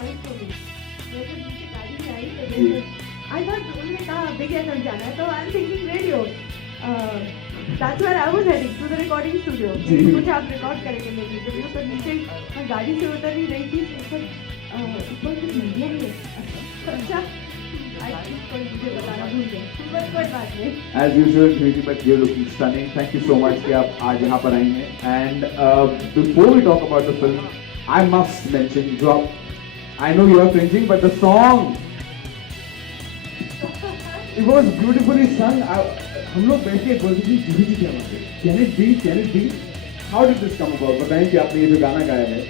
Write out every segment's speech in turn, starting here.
surprise for me. मैं जब नीचे गाड़ी में आई तो देखा, I thought उन्होंने कहा बिग एफएम जाना है, तो I'm thinking radio. That's where I was heading to the recording studio. कुछ आप रिकॉर्ड करेंगे मेरे इंटरव्यू, तो नीचे मैं गाड़ी से उतर ही रही थी, ऊपर कुछ मीडिया ही है। अच्छा, कोई मुझे बताना भूल गया, बस कोई बात नहीं। As usual, Trivedi, but you're looking stunning. Thank you so much कि आप आज यहाँ पर आई हैं. And before we talk about the film, I must mention, I know you are cringing, but the song, it was beautifully sung. हम लोग बैठ के बोलते थे ट्रिवेदी क्या बात है, can it be? How did this come about? बताएं कि आपने ये जो गाना गाया है,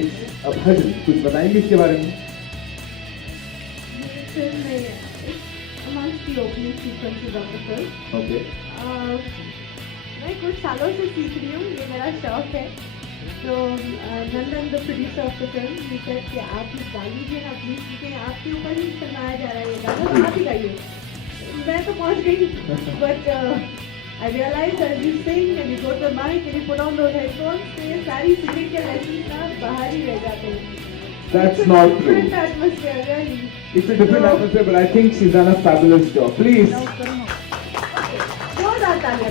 it's a भजन, कुछ बताएंगे इसके बारे में? फिल्म में amongst the opening sequences of the film. Okay. मैं कुछ सालों से सीख रही हूँ, ये मेरा शौक है। तो Nandan the producer of the film, he said कि आप ये गा लीजिए ना प्लीज, क्योंकि आपके ऊपर ही फिल्माया जा रहा है ये गाना, तो आप ही गाइए। मैं तो पहुँच गई, but I realized as you sing and you go to the mic and you put on those headphones, तो ये सारी singing के lessons ना बाहर ही रह जाते हैं। That's not true. Different atmosphere, really. It's a different atmosphere, but I think she's done a fabulous job. Please. जोरदार तालियां।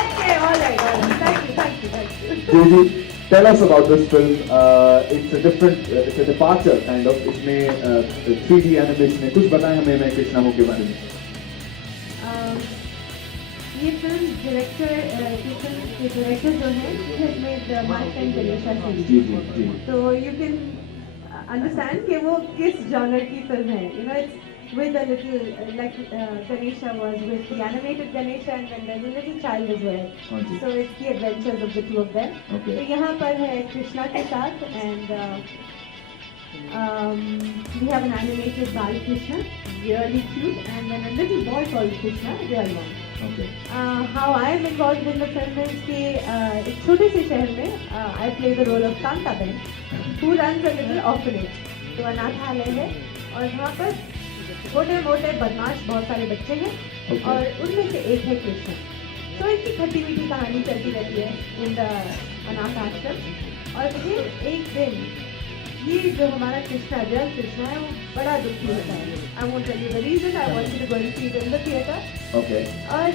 Okay, all right. Thank you. Trivedi, tell us about this film. It's a different, it's a departure kind of. इसमें 3D animation है. कुछ बताएं हमें मैं कृष्णा हो के बारे में. ये फिल्म के डायरेक्टर जो हैं, he has made Mark and Ganesha series. Ji. So you can understand कि वो किस genre की फिल्म है. You know, it's with a little like Ganesha was with the animated Ganesha, and then there's a little child as well. Okay. So it's the adventures of the two of them. Okay. तो यहाँ पर है कृष्णा के साथ, and we have an animated Bal Krishna, really cute, and then a little boy called Krishna, real one. Okay. How I am involved in the film is कि एक छोटे से शहर में I play the role of Kanta बहन, who runs a little orphanage. तो अनाथालय है और वहाँ पर छोटे मोटे बदमाश बहुत सारे बच्चे हैं, और उनमें से एक है कृष्ण। तो इसकी खट्टी मीठी कहानी चलती रहती है इन द अनाथ आश्रम। और फिर एक दिन ये जो हमारा कृष्णा, रियल कृष्णा है, वो बड़ा दुखी होता है। I won't tell you the reason. I want you to go and see it in the theater. Okay. और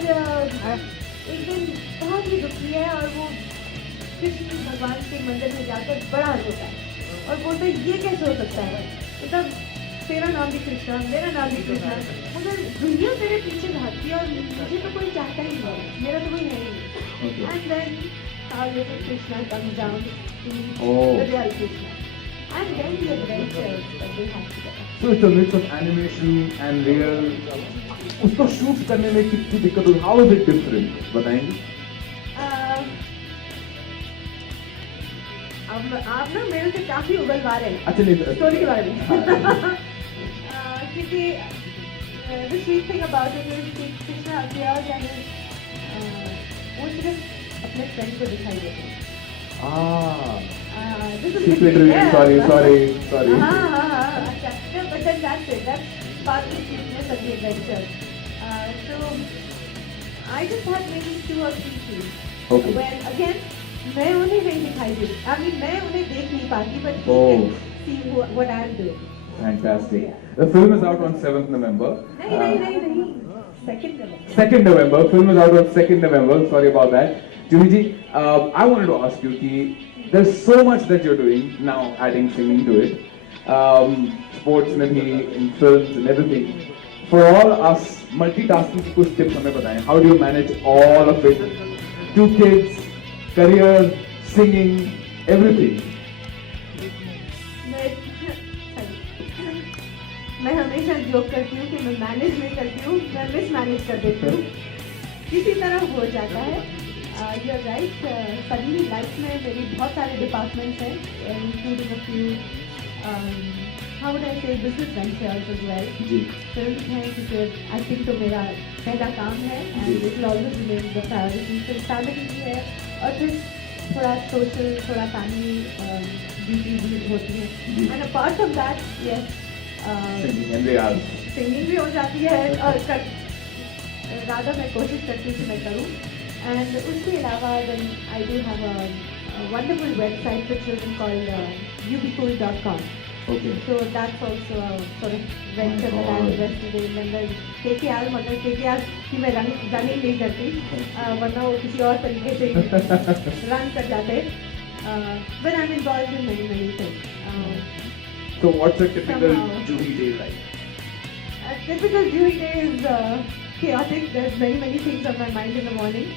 एक दिन बहुत ही दुखी है, और वो कृष्ण भगवान के मंदिर में जाकर बड़ा रोता है और बोलता है ये कैसे हो सकता है, मतलब तेरा नाम भी कृष्णा, मेरा नाम भी कृष्णा, मगर दुनिया तेरे पीछे भागती है और मुझे तो कोई चाहता ही नहीं, मेरा तो कोई है ही नहीं। And then Krishna comes down to the real Krishna. And then the adventures that they have together. So it's a mix of animation and real. उसको शूट करने में कितनी दिक्कत हुई? How is it different? बताएंगे? अब आप ना मेरे से काफी उगलवा रहे हैं। अच्छा नहीं। स्टोरी के बारे में। क्योंकि the sweet thing about it is कि कृष्णा appears and वो सिर्फ अपने फ्रेंड को दिखाई देते हैं। This is Secret reading. Sorry. हाँ. अच्छा, but then that's it. That's part of the sweetness of the adventure. So I just had maybe 2 or 3 scenes. Okay. Where again, मैं उन्हें नहीं दिखाई देती. I mean, मैं उन्हें देख नहीं पाती, but he can see what I am doing. Fantastic. Yeah. The film is out on 7th November. नहीं. 2nd November. 2nd November. Film is out on 2nd November. Sorry about that. Juhi, I wanted to ask you कि there's so much that you're doing now, adding singing to it, sports में भी, in films and everything. For all us, multitasking की कुछ tips हमें बताएं. How do you manage all of it? 2 kids, career, singing, everything. मैं हमेशा joke करती हूँ कि मैं मैनेज नहीं करती हूँ, मैं मिसमैनेज कर देती हूँ, किसी तरह हो जाता है। You're right. सडनली लाइफ में मेरी बहुत सारे डिपार्टमेंट्स हैं, including a few how would I say business ventures as well. Film है क्योंकि एक्टिंग तो मेरा पहला काम है, and it will always remain the priority. फिर फैमिली भी है, और फिर थोड़ा सोशल, थोड़ा फैमिली ड्यूटी भी होती है। And apart from that, yes, singing भी हो जाती है, और राधा मैं कोशिश करती हूँ कि मैं करूँ। एंड उसके अलावा then I do have wonderful website for children called ubcool.com. Okay. So that's also a sort of venture that I God. invested in. And then KKR, मतलब KKR की मैं running नहीं करती, वरना वो किसी और तरीके से run कर जाते. But I'm involved in many things. So what's a typical Somehow. Juhi day like? A typical Juhi day is chaotic. There's many things on my mind in the morning,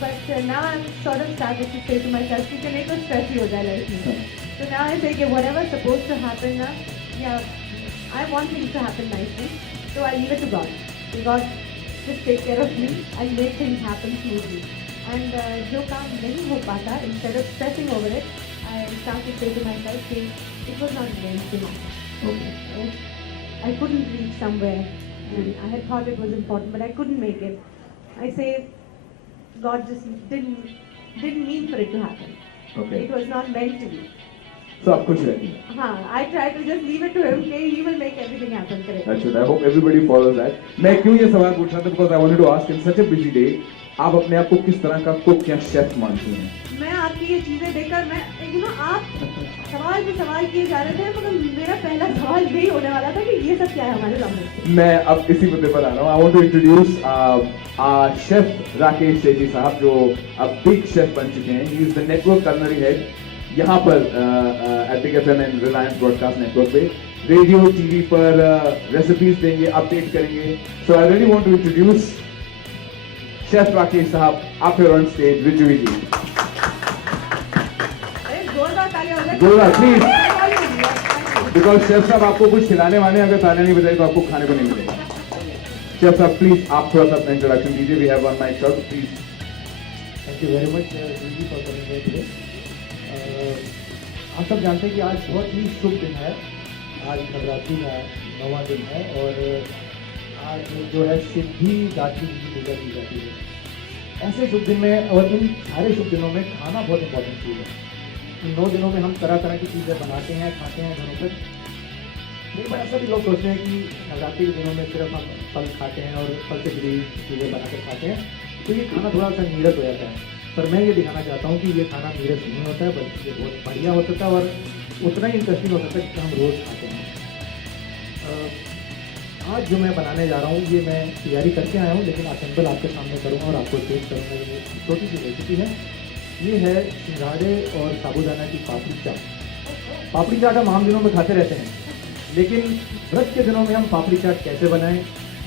but now I'm sort of started to say to myself, कि नहीं तो stress ही हो जाए life में. So now I say कि whatever's supposed to happen now, yeah, I want things to happen nicely. So I leave it to God. So God just take care of me and make things happen smoothly. And जो काम नहीं हो पाता, instead of stressing over it, I start to say to myself कि it was not meant to happen. Okay. I couldn't reach somewhere, and I had thought it was important, but I couldn't make it. I say, God just didn't mean for it to happen. Okay. It was not meant to be. So आप खुश रहती हैं. I try to just leave it to Him. Okay, He will make everything happen. Correct. That's it. I hope everybody follows that. मैं क्यों ये सवाल पूछ रहा था? Because I wanted to ask in such a busy day, आप अपने आप को किस तरह का कुक या शेफ मानती हैं? मैं आपकी ये चीजें देखकर मैं आप सवाल पे सवाल किए जा रहे थे, मगर मेरा पहला सवाल यही होने वाला था कि ये सब क्या है हमारे सामने. मैं अब इसी मुद्दे पर आ रहा हूँ. I want to introduce chef Rakesh Sethi साहब जो अब बिग शेफ बन चुके हैं. He is the network culinary head यहाँ पर at Big FM and Reliance Broadcast Network पे रेडियो टीवी पर रेसिपीज देंगे, अपडेट करेंगे. So I really want to introduce chef Rakesh साहब up here on stage with Juhi ji. जोरदार तालियां हो जाए. जोरदार, please. Because शेफ साहब आपको कुछ खिलाने वाले अगर तालियां नहीं बजाए तो आपको खाने को नहीं मिलेगा. शेफ साहब प्लीज आप थोड़ा सा अपना इंट्रोडक्शन दीजिए. We have one mic shot, please. Thank you very much ji for coming here today. आप सब जानते हैं कि आज बहुत ही शुभ दिन है. आज नवरात्रि का 9वां दिन है और आज जो है सिद्धिदात्री जी की पूजा की जाती है. ऐसे शुभ दिन में और इन सारे शुभ दिनों में खाना बहुत इंपॉर्टेंट चीज़ है. इन 9 दिनों में हम तरह तरह की चीज़ें बनाते हैं, खाते हैं घरों पर. नहीं, पर ऐसा भी लोग सोचते हैं कि नवरात्रि के दिनों में सिर्फ हम फल खाते हैं और फल से जुड़ी चीज़ें बना कर खाते हैं, तो ये खाना थोड़ा सा नीरस हो जाता है. पर मैं ये दिखाना चाहता हूँ कि ये खाना नीरस नहीं होता है, बल्कि ये बहुत बढ़िया हो सकता है और उतना ही इंटरेस्टिंग हो सकता है जितना हम रोज़ खाते हैं. आज जो मैं बनाने जा रहा हूँ ये मैं तैयारी करके आया हूँ, लेकिन असेंबल आपके सामने करूँगा और आपको टेस्ट करूँगा. ये छोटी सी रेसिपी है. ये है सिंघाड़े और साबूदाना की पापड़ी चाट. पापड़ी चाट हम आम दिनों में खाते रहते हैं, लेकिन व्रत के दिनों में हम पापड़ी चाट कैसे बनाएं,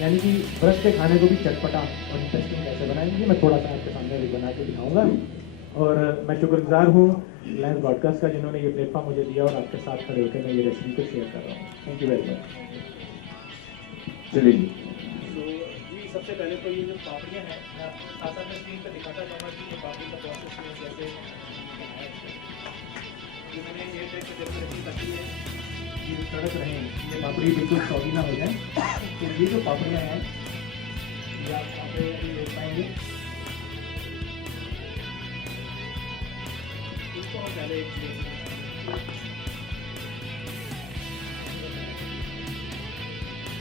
यानी कि व्रत के खाने को भी चटपटा और इंटरेस्टिंग कैसे बनाएं, ये मैं थोड़ा सा आपके सामने भी बना के दिखाऊंगा. और मैं शुक्रगुजार हूँ रिलायंस ब्रॉडकास्ट का जिन्होंने ये प्लेटफॉर्म मुझे दिया और आपके साथ खड़े होकर मैं ये रेसिपी को शेयर कर रहा हूँ. Thank you very much. चलिए जी. तो जी सबसे पहले तो ये जो पापड़ियाँ हैं, मैं साथ साथ में स्क्रीन पर दिखाता चाहूँगा कि ये पापड़ी का प्रोसेस में कैसे बनाया है. ये मैंने एयर टाइप के जब रखी ताकि ये तड़क रहे हैं, ये पापड़ी बिल्कुल सॉगी ना हो जाए. तो ये जो पापड़ियाँ हैं ये आप यहाँ पे देख पाएंगे. इसको हम पहले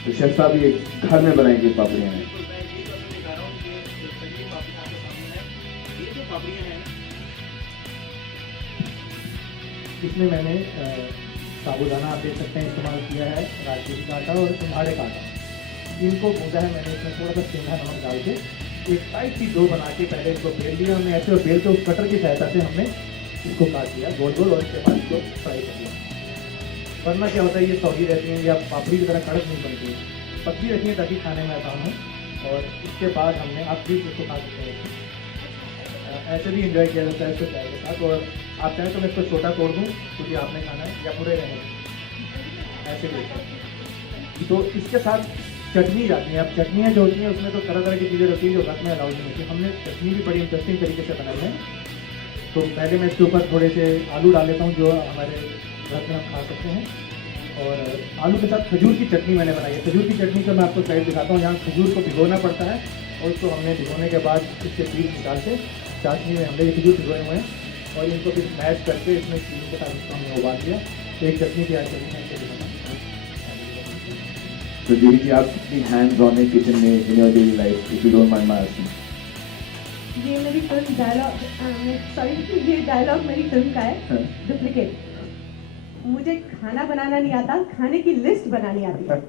तो शेफ साहब ये घर में बनाएंगे पापड़ियाँ हैं. बिल्कुल मैं ये तो दिखा रहा हूँ कि ये पापड़ी आपके सामने है. ये जो पापड़ियाँ हैं इसमें मैंने साबूदाना आप देख सकते हैं इस्तेमाल किया है, राजगिरी का आटा और सिंघाड़े का आटा. इनको भूजा है मैंने. इसमें थोड़ा सा सेंधा नमक डाल के एक टाइट सी डो बना के पहले इसको बेल लिया हमने ऐसे, और बेल के उस कटर की सहायता से हमने इसको काट दिया गोल गोल और इसके बाद इसको फ्राई कर दिया. वरना क्या होता है, ये सौगी रहती हैं या पापड़ी की तरह कड़क नहीं बनती है, पतली रहती है ताकि खाने में आसान हो. और इसके बाद हमने आप भी इसको खा सकते हैं, ऐसे भी इंजॉय किया जाता है इसको चाय के साथ. और आप चाहें तो मैं इसको छोटा तोड़ दूँ क्योंकि आपने खाना है, या पूरे रहें ऐसे भी. तो इसके साथ चटनी जाती है. अब चटनियाँ जो होती हैं उसमें तो तरह तरह की चीज़ें होती हैं जो रस में अलाउड नहीं होती. हमने चटनी भी बड़ी इंटरेस्टिंग तरीके से बनाई है. तो पहले मैं इसके ऊपर थोड़े से आलू डाल लेता हूँ जो हमारे व्रत में हम खा सकते हैं. और आलू के साथ खजूर की चटनी मैंने बनाई है. खजूर की चटनी का मैं आपको साइड दिखाता हूँ. यहाँ खजूर को भिगोना पड़ता है और उसको हमने भिगोने के बाद इसके पीस निकाल के चाशनी में हमने ये खजूर भिगोए हुए हैं और इनको फिर मैश करके इसमें चीनी के साथ इसको हमने उबाल दिया. तो एक चटनी तैयार करनी है इसके दिखाना. तो जुही जी आप कितनी हैंड्स ऑन है किचन में in your daily life, if you don't mind my asking? ये मेरी फिल्म डायलॉग सॉरी ये डायलॉग मेरी फिल्म का है हाँ। डुप्लीकेट। मुझे खाना बनाना नहीं आता, खाने की लिस्ट बनानी आती है।